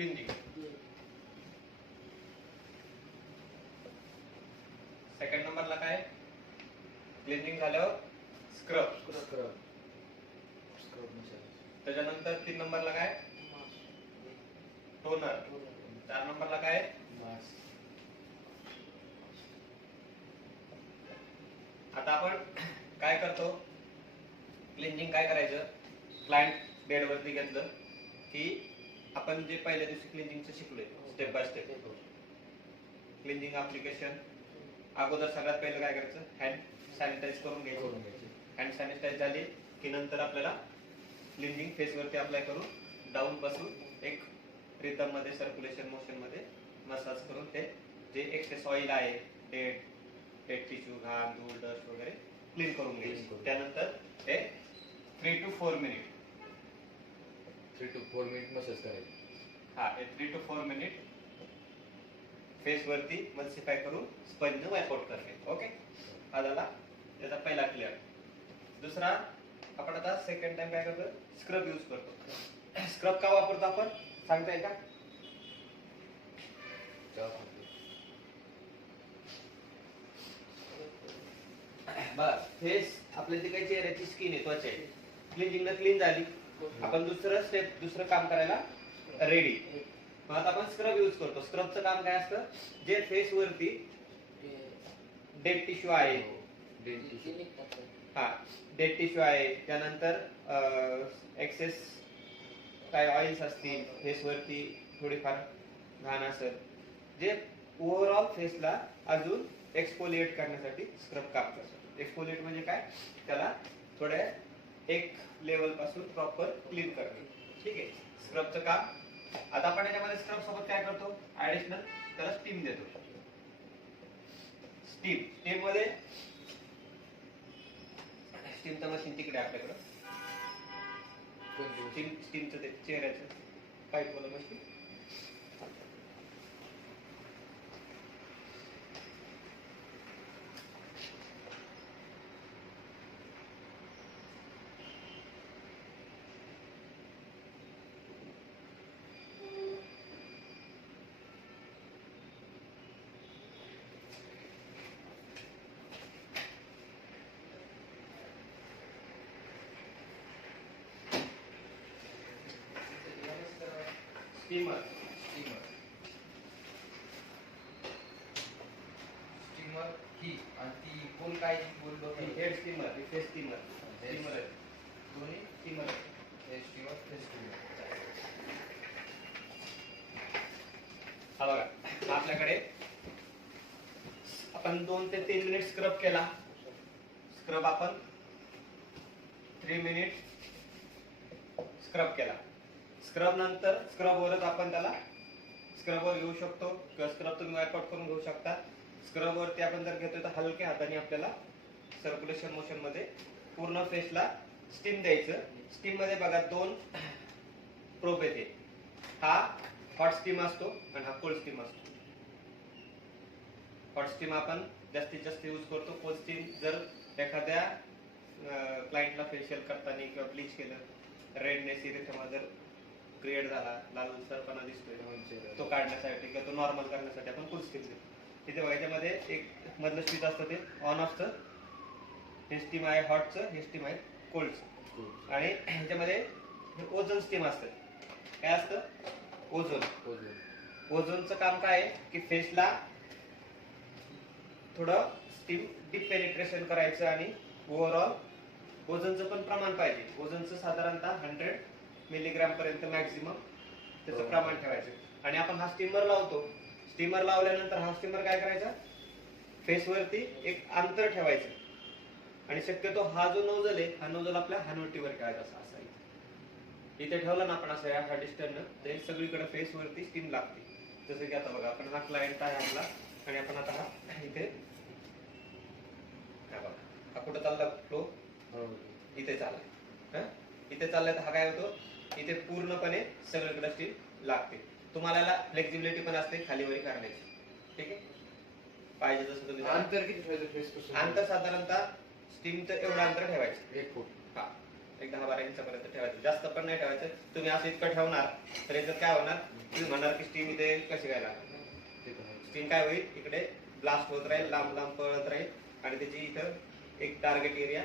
Cleansing. Second नंबरला काय? Cleansing झाल्यावर स्क्रब. त्याच्यानंतर 3 नंबरला काय? टोनर. 4 नंबरला काय? आता आपण काय करतो? क्लिंजिंग काय करायचं? क्लायंट बेड वरती घेतलं की आपण जे पहिल्या दिवशी क्लिंजिंगचं शिकलोय step by step. Cleansing application अगोदर सगळ्यात पहिलं काय करायचं? हँड सॅनिटाईज करून घ्यायचं. हँड सॅनिटाईज झाली की नंतर आपल्याला क्लिंजिंग फेस वरती अप्लाय करून डाऊन पासून एक रिदम मध्ये सर्क्युलेशन मोशन मध्ये मसाज करून ते जे एक्सेस ऑइल आहे, डेड टिश्यू, घाण, धूळ, डस्ट वगैरे क्लीन करून घ्यायचं. त्यानंतर ते 3 to 4 minute 3 to 4 minute massage करायचं. हा, 3 to 4 मिनिट फेस वरती मल्सिफाय करून स्पंज वाइप आउट करणे. ओके, हा झाला त्याचा पहिला क्लिअर. दुसरा, आपण आता सेकंड टाइम काय करतो? स्क्रब यूज करतो. स्क्रब का वापरतो आपण सांगता येईल का? बस फेस आपल्या जी काही चेहऱ्याची स्किन आहे, त्वचा आहे, क्लिंजिंगला क्लीन झाली, आपण दुसरं काम करायला रेडी. मग आता आपण स्क्रब यूज करतो. स्क्रबचं काम काय असतं? जे फेस वरती डेड टिश्यू आहे, हा डेड टिश्यू आहे, त्यानंतर एक्सेस काय ऑइल्स असतील, फेस वरती थोडीफार घाण असेल, जे ओव्हरऑल फेसला अजून एक्सफोलिएट करण्यासाठी स्क्रब काम करतो. एक्सफोलिएट म्हणजे काय? त्याला थोड्या एक लेवल पासून प्रॉपर क्लीन करणे. ठीक आहे, स्क्रबचं काम. आता आपण याच्यामध्ये स्क्रब सोबत काय करतो? ऍडिशनल त्याला स्टीम देतो. स्टीम मध्ये स्टीमचं मशीन तिकडे आपल्याकडं. स्टीमचं ते चेहऱ्याचं पाईप वाला मशीन. स्टीमर ही आणि ती कोण काय बोललो? Head steamer, face steamer. Steamer आहे दोन्ही. Steamer head steamer, face steamer. हा बघा, आपल्याकडे आपण 2 ते 3 मिनिट स्क्रब केला. स्क्रब आपण 3 मिनिट स्क्रब केला. स्क्रब नंतर स्क्रबवरच आपण त्याला स्क्रबवर घेऊ शकतो किंवा स्क्रब तुम्ही वाइप आउट करून घेऊ शकता. स्क्रबवरती आपण जर घेतोय तर हलक्या हाताने आपल्याला सर्क्युलेशन मोशन मध्ये पूर्ण फेसला स्टीम द्यायचं. स्टीम मध्ये बघा 2 प्रोब येते. हा हॉट स्टीम असतो आणि हा कोल्ड स्टीम असतो. हॉट स्टीम आपण जास्तीत जास्त यूज करतो. कोल्ड स्टीम जर एखाद्या क्लायंटला फेशियल करताना किंवा ब्लीच केलं, रेडनेस इरिथेमा जर क्रिएट झाला, लालसरपणा दिसतोय, तो काढण्यासाठी किंवा तो नॉर्मल करण्यासाठी आपण फुल स्टीम देतो. तिथे बघा, याच्यामध्ये एक मधलं स्विच असतं, ते ऑन ऑफचं. हे स्टीम आहे हॉटचं, हे स्टीम आहे कोल्डचं. आणि ह्याच्यामध्ये ओझोन स्टीम असतं. काय असतं? ओझोनचं काम काय आहे की फेसला थोडं स्टीम डीप पेनिट्रेशन करायचं आणि ओव्हरऑल ओझोनचं पण प्रमाण पाहिजे. ओझोनचं साधारणतः 100 मिलीग्राम पर्यंत मॅक्झिमम त्याचं प्रमाण ठेवायचं. आणि आपण हा स्टीमर लावतो. स्टीमर लावल्यानंतर हा स्टीमर काय करायचा? फेसवरती एक अंतर ठेवायचं आणि शक्यतो हा जो नोझल आहे, हा नोझल आपल्या हनवटीवर ठेवायचा असायचा. इथे ठेवला ना आपण असं या डिस्टन्सनं, तर सगळीकडे फेसवरती स्टीम लागते. जसं की आता बघा, आपण हा क्लायंट आहे आपला आणि आपण आता हा इथे काय बघा, हा कुठं चालला फ्लो? इथे चाललाय. इथे चाललाय तर हा काय होतो? इथे पूर्णपणे सगळीकडे स्टीम लागते. तुम्हाला फ्लेक्झिबिलिटी पण असते खालीवरी करण्याची. ठीक आहे, पाहिजे तसं तुम्ही. अंतर किती ठेवायचं फेस पासून? अंतर साधारणतः स्टीमचं एवढं अंतर ठेवायचं, 1 फूट. हा एक 10-12 इंचापर्यंत ठेवायचं, जास्त पण नाही ठेवायचं. तुम्ही असं इतकं ठेवणार तर याच्यात काय होणार, तुम्ही म्हणणार की स्टीम इथे कशी काय लागणार. स्टीम काय होईल, इकडे ब्लास्ट होत राहील, लांब लांब पळत राहील आणि त्याची इथं एक टार्गेट एरिया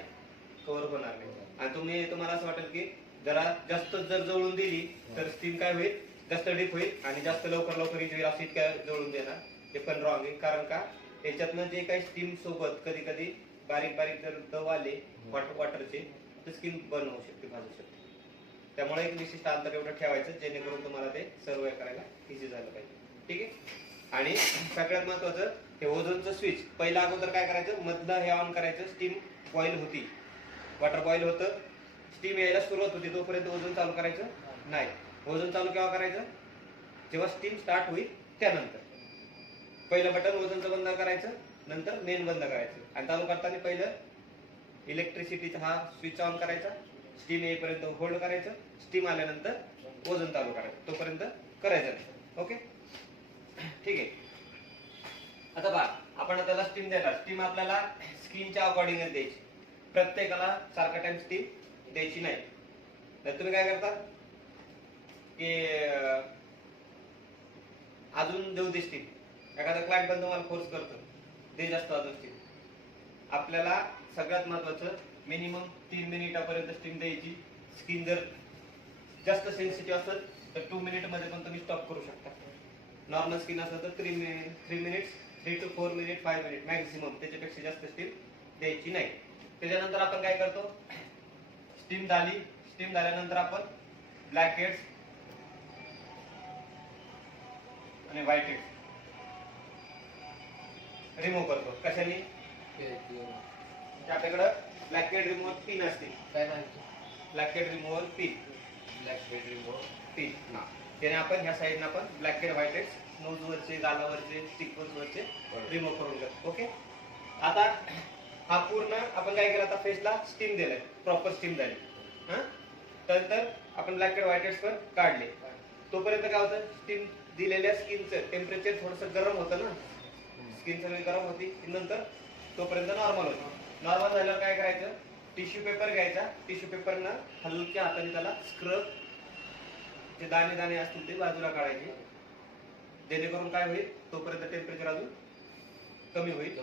कव्हर होणार नाही. आणि तुम्हाला असं वाटेल की जरा जास्त जर जवळून दिली तर स्टीम काय होईल, जास्त डीप होईल आणि जास्त लवकर लवकर होईल. असं इतक्या जवळून देणार ते पण रॉंग आहे. कारण का, याच्यातनं जे काही स्टीम सोबत कधी कधी बारीक बारीक जर दव आले वॉटरचे तर स्किन बर्न होऊ शकते, भाजू शकते. त्यामुळे एक विशिष्ट अंतर एवढं ठेवायचं जेणेकरून तुम्हाला ते सर्व करायला इझी झालं पाहिजे. ठीक आहे. आणि सगळ्यात महत्वाचं, हे ओझोनचं स्विच पहिला अगोदर काय करायचं, मधलं हे ऑन करायचं. स्टीम बॉईल होती, वॉटर बॉईल होतं, स्टीम यायला सुरुवात होती, तोपर्यंत ओझोन चालू करायचं नाही. ओझोन चालू केव्हा करायचं, जेव्हा स्टीम स्टार्ट होईल त्यानंतर. पहिलं बटन ओझोनचं बंद करायचं, नंतर मेन बंद करायचं. आणि चालू करताना पहिलं इलेक्ट्रिसिटीचा हा स्विच ऑन करायचा, स्टीम येईपर्यंत होल्ड करायचं, स्टीम आल्यानंतर ओझोन चालू करायचं, तोपर्यंत करायचं नाही. ओके, ठीक आहे. आता पहा, आपण त्याला स्टीम द्यायला, स्टीम आपल्याला स्किनच्या अकॉर्डिंगच द्यायची, प्रत्येकाला सारखा टाइम स्टीम द्यायची नाही. तर तुम्ही काय करता की अजून देऊ दे स्टीम, एखादा क्लायंट पण तुम्हाला फोर्स करतो दे जास्त अजून स्टीम. आपल्याला सगळ्यात महत्वाचं मिनिमम 3 मिनिटापर्यंत स्टीम द्यायची. स्किन जर जास्त सेन्सिटिव्ह असेल तर 2 मिनिट मध्ये पण तुम्ही स्टॉप करू शकता. नॉर्मल स्किन असेल तर 3 minutes, 3 to 4 minute, 5 minute maximum, त्याच्यापेक्षा जास्त स्टीम द्यायची नाही. त्याच्यानंतर आपण काय करतो, स्टीम झाल्यानंतर आपण ब्लॅक हेड्स आणि व्हाईट हेड्स रिमूव्ह करतो. कशाने, आपल्याकडे ब्लॅक हेड रिमूव्हर पिन असते. काय नाही, black head remover pin, black head remover pin. त्याने आपण ह्या साईडनं आपण ब्लॅक हेड, व्हाईट हेड्स, नोजवरचे, गालावरचे, स्टिकवरचे रिमूव्ह करून घेतो. ओके. आता हा पूर्ण आपण काय केलं, आता फेसला स्टीम दिलाय, प्रॉपर स्टीम झाली. नंतर आपण ब्लॅक हेड, व्हाईट हेड्स पण काढले. तोपर्यंत काय होतं, स्टीम दिलेल्या स्किनचं टेम्परेचर थोडंसं गरम होतं ना, स्किन सगळी गरम होती. नंतर तोपर्यंत नॉर्मल होती. नॉर्मल झाल्यावर काय करायचं, टिश्यू पेपर घ्यायचा, टिश्यू पेपरनं हलक्या हाताने त्याला स्क्रब, जे दाणे दाणे असतील ते बाजूला काढायचे, जेणेकरून काय होईल, तोपर्यंत टेम्परेचर अजून कमी होईल.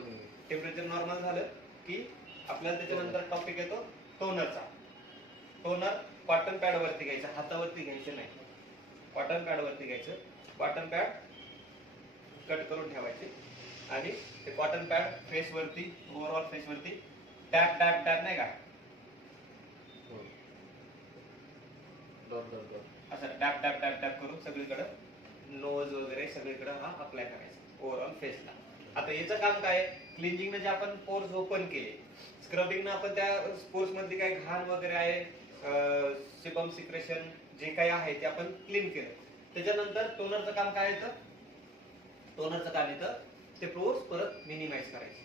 टेम्परेचर नॉर्मल झालं की आपल्याला त्याच्यानंतर टॉपिक येतो टोनरचा. टोनर कॉटन पॅड वरती घ्यायचं, हातावरती घ्यायचं नाही, कॉटन पॅड वरती घ्यायचं. कॉटन पॅड कट करून ठेवायचे आणि ते कॉटन पॅड फेस वरती, ओव्हरऑल फेस वरती टॅप टॅप टॅप नाही का, असं टॅप टॅप टॅप टॅप करून सगळीकडे, नोज वगैरे सगळीकडे हा अप्लाय करायचा ओव्हरऑल फेसला. आता याचं काम काय, क्लिंजिंगने जे आपण पोर्स ओपन केले, स्क्रबिंगने आपण त्या पोर्स मधली काही घाण वगैरे आहे, सिबम सिक्रेशन जे काही आहे ते आपण क्लीन केलं. त्याच्यानंतर टोनरचं काम काय येतं, टोनरचं काम येतं ते पोर्स परत मिनिमाइज करायचे,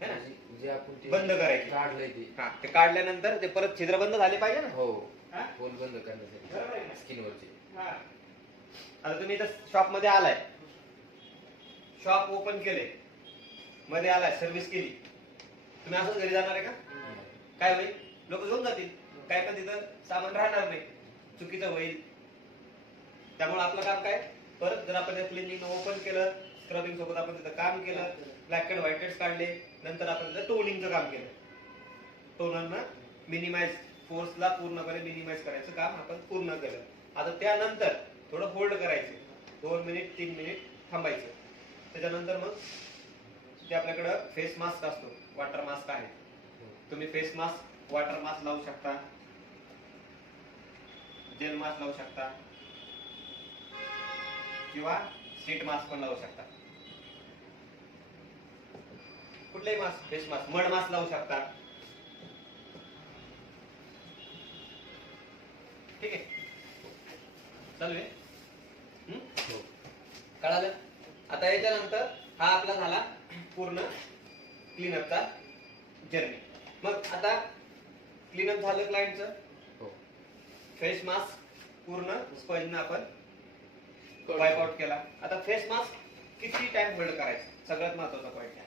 है ना, जे आपण बंद करायचे. काढलंय ते, हा, ते काढल्यानंतर ते परत छिद्र बंद झाले पाहिजे ना. हो, हा? होल बंद करण्यासाठी स्किनवरचे. हा. आता तुम्ही इथं शॉप मध्ये आलाय, शॉप ओपन केले, मध्ये आलाय, सर्व्हिस केली, तुम्ही असंच घरी जाणार आहे का, काय होईल, लोक घेऊन जातील, काय पण तिथं सामान राहणार नाही, चुकीचं होईल. त्यामुळे आपलं काम काय, परत जर आपण क्लिनिंग ओपन केलं, स्क्रबिंग सोबत आपण तिथं काम केलं, ब्लॅक हेड, व्हाईट हेड्स काढले, नंतर आपण तिथं टोनिंगचं काम केलं. टोनरनं मिनिमाइज, फोर्सला पूर्णपणे मिनिमाइज करायचं काम आपण पूर्ण केलं. आता त्यानंतर थोडं होल्ड करायचं, 2 मिनिट 3 मिनिट थांबायचं. त्याच्यानंतर मग जे आपल्याकडं फेस मास्क असतो, वॉटर मास्क आहे, तुम्ही फेस मास्क, वॉटर मास्क लावू शकता, जेल मास्क लावू शकता किंवा सीट मास्क पण लावू शकता. कुठलाही mask, face mask, mud mask लावू शकता. ठीक आहे, चालू आहे. कळालं. आता याच्यानंतर हा आपला झाला पूर्ण क्लीनअपचा जर्नी. मग आता क्लीनअप झालं क्लायंटचं, फेस मास्क पूर्ण स्पंजनं आपण वाईप आउट केला. आता फेस मास्क किती टाइम होल्ड करायचं, सगळ्यात महत्वाचा पॉईंट आहे.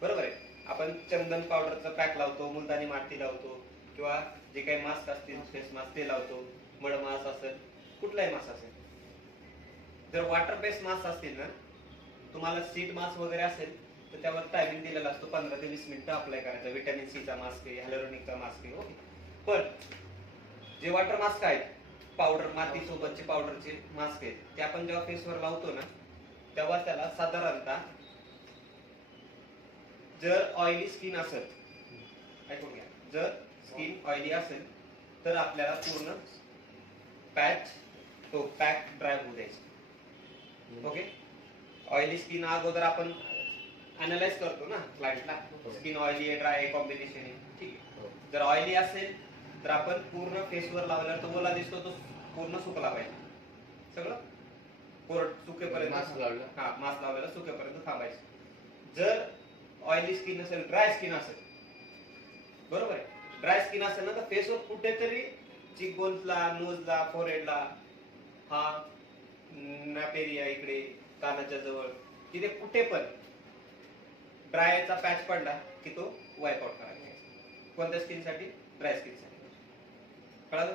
बरोबर आहे, आपण चंदन पावडरचा पॅक लावतो, मुलतानी माती लावतो किंवा जे काही मास्क असतील फेस मास्क ते लावतो, मड मास्क असेल, कुठलाही मास्क असेल. जर वॉटर बेस्ड मास्क असतील ना, तुम्हाला सीट मास्क वगैरे असेल तर त्यावर टायमिंग दिलेला असतो, 15 ते 20 मिनिटं अप्लाय करायचा. व्हिटॅमिन सीचा मास्क आहे, हॅलोरोनिकचा मास्क आहे. ओके. पण जे वॉटर मास्क आहेत, पावडर माती सोबतचे पावडरचे मास्क आहेत, ते आपण जेव्हा फेसवर लावतो ना तेव्हा त्याला साधारणतः, जर ऑइली स्किन असेल, ऐकून घ्या, जर स्किन ऑइली असेल तर आपल्याला पूर्ण पॅक ड्राय होऊ द्यायचं. ओके. ऑइली स्किन अगोदर आपण अनालाइज करतो ना क्लायंटला, स्किन ऑइली आहे, ड्राय आहे, कॉम्बिनेशन आहे. ठीक आहे. जर ऑइली असेल तर आपण पूर्ण फेसवर लावल्यावर तो ओला दिसतो, तो पूर्ण सुकला पाहिजे. सगळं कोरड सुकेपर्यंत मास्क लावलं. हा, मास्क लावायला सुकेपर्यंत थांबायचं. जर ऑइली स्किन असेल, ड्राय स्किन असेल, बरोबर आहे, ड्राय स्किन असेल ना तर फेसवर कुठेतरी चिकबोन्सला, नोजला, फोरहेडला, हा नॅपेरिया इकडे कानाच्या जवळ, तिथे कुठे पण ड्रायचा पॅच पडला की तो वाईप आउट करायचा. कोणत्या स्किन साठी? ड्राय स्किन साठी. कळालं?